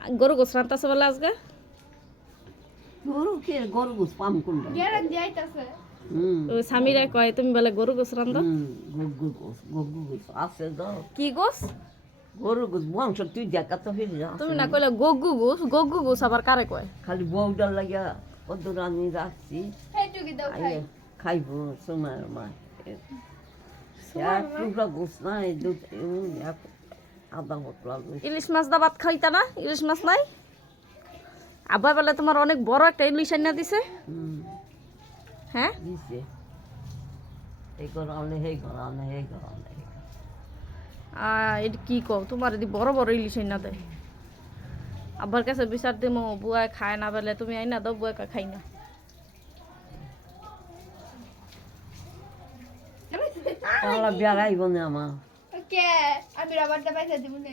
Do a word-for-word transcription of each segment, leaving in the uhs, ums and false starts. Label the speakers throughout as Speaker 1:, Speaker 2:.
Speaker 1: গরু গোস রান্তাছে বলে আজকে
Speaker 2: গরু কে গরু গোস পাম কোনটা
Speaker 3: গেরান যাইতাছে
Speaker 2: হুম
Speaker 1: ওই স্বামীরা কয় তুমি বলে গরু গোস রান্ধো
Speaker 2: হুম গগু গোস গগু গোস আছে তো
Speaker 1: কি গোস
Speaker 2: গরু গোস বংশ তুই দেখা তো ফিরে যা
Speaker 1: তুমি না কইলে গগ্গু গোস গগ্গু গোস আবার কারে কয়
Speaker 2: খালি বউডার লাগিয়া ওদের আমি রাখছি
Speaker 3: হেটুকি দাও খাই
Speaker 2: আইয়ে খাইব সময় মা এক টুকরা গোস না এই দুধ এক আধা বোতল
Speaker 1: ইলিশ মাছ দা ভাত খাইতা না ইলিশ মাছ নাই আব্বা বলে তোমার অনেক বড় একটা ইলিশ আইনা দিছে
Speaker 2: হুম
Speaker 1: হ্যাঁ
Speaker 2: দিছে এই গরমে এই গরমে এই গরমে
Speaker 1: আহ এটা কি কও তোমার যদি বড় বড় ইলিশ আইনা দেয় আব্বার কাছে বিচার দিমো বুয়ায় খায় না বলে তুমি আইনা দাও বুয়া খাই না
Speaker 2: আমরা বেড়াইব না আমার
Speaker 3: কে আমি রবারটা পয়সা দিব না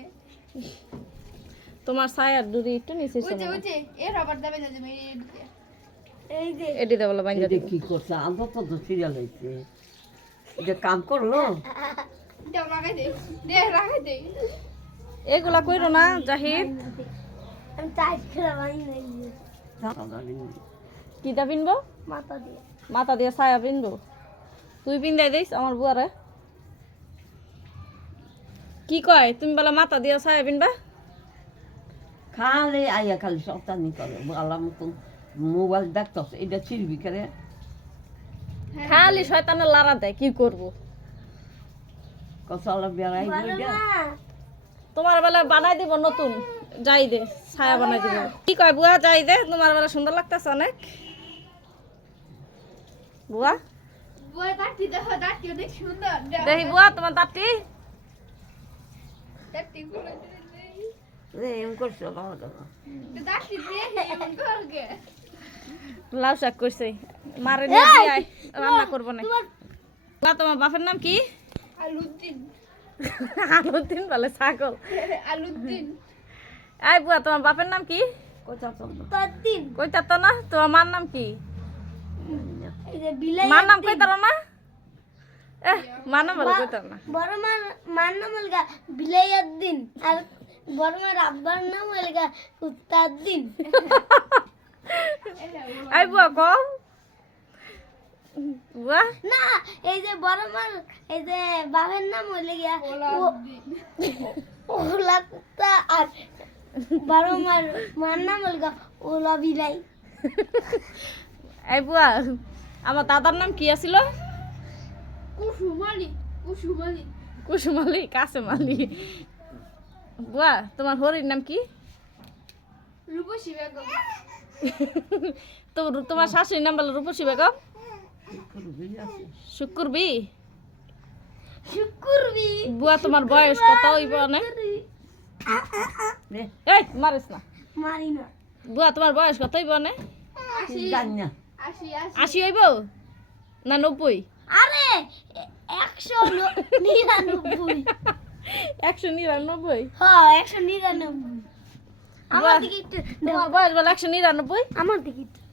Speaker 1: তোমার ছায়ার দূরে একটু নিচে
Speaker 3: বুঝে বুঝে এ রবারটা পয়সা দিব এই যে
Speaker 1: এটি দে বলে বাইন্দা
Speaker 2: এটা কি করছে আমরা তো তো সিরিয়াল হয়েছে এটা কাম করলো
Speaker 3: দাও লাগাই দে দে লাগাই দে
Speaker 1: এগুলা কইরো না জাহিদ
Speaker 3: আমি টাইট করে বানি নাই
Speaker 1: কিটা পিনবো
Speaker 3: মাথা দিয়ে
Speaker 1: মাথা দিয়ে ছায়া পিনবো তুই পিন্দাই দিস আমার বুয়ারে কি কয় তুমি বলে মাথা দিয়ে ছায়া পিনবা
Speaker 2: খালি আইয়া খালি সপ্তাহি করে আল্লাহ মতন মোবাইল দেখতেছ এটা ছিড়বি করে
Speaker 1: খালি শয়তানের লারা দেয় কি করবো
Speaker 2: কসালা বেড়াই
Speaker 1: তোমার বেলা বানাই দিব নতুন যাই দে ছায়া বানাই দিব কি কয় বুয়া যাই দে তোমার বেলা সুন্দর লাগতেছে অনেক বুয়া
Speaker 3: বুয়া দাঁতি দেখো দাঁতি অনেক সুন্দর
Speaker 1: দেখি বুয়া তোমার দাঁতটি
Speaker 3: দাঁতি গুলো
Speaker 2: রে এম করছো
Speaker 3: দাঁতি দিয়ে এমন করগে
Speaker 1: লাউ শাক করছে মারে নিয়ে দিয়ে আয়, রান্না করবো না বুয়া তোমার বাপের নাম কি
Speaker 3: আলুদ্দিন
Speaker 1: আলুদ্দিন বলে ছাগল
Speaker 3: আলুদ্দিন
Speaker 1: আই বুয়া তোমার বাপের নাম কি
Speaker 2: কথা চলতো
Speaker 3: তদ্দিন
Speaker 1: কইতা তো না তোমার মার নাম কি
Speaker 3: এই যে বিলাই
Speaker 1: মার নাম কইতার না এহ মার নাম বলে কইতার না
Speaker 3: বড় মার মার নাম হলগা বিলাইউদ্দিন আর বড় মার আব্বার নাম হলগা কুত্তাউদ্দিন
Speaker 1: আই বুয়া কও বুয়া
Speaker 3: না এই যে বড় মার এই যে বাবার নাম হলে গিয়া ওলা কুত্তা আর বড় মার মার নাম হলগা ওলা বিলাই
Speaker 1: এই বুয়া আমার দাদার নাম কি আছিল
Speaker 3: কুসুমালি কুসুমালি
Speaker 1: কুসুমালি কাসেমালি বুয়া তোমার হরির নাম কি
Speaker 3: রূপসী বেগম
Speaker 1: তো তোমার শাশুড়ির নাম বলে রূপসী বেগম শুকুরবি
Speaker 3: শুকুরবি
Speaker 1: বুয়া তোমার বয়স কত হইব অনেক এই মারিস না
Speaker 3: মারি না
Speaker 1: বুয়া তোমার বয়স কত হইব অনেক
Speaker 3: আশি
Speaker 2: জানি না
Speaker 3: আশি আশি
Speaker 1: আশি হইব না নব্বই
Speaker 3: আরে একশো নিরানব্বই
Speaker 1: একশো নিরানব্বই
Speaker 3: হ্যাঁ একশো নিরানব্বই আমার দিকে একটু
Speaker 1: তোমার বয়স বলে একশো নিরানব্বই
Speaker 3: আমার দিকে একটু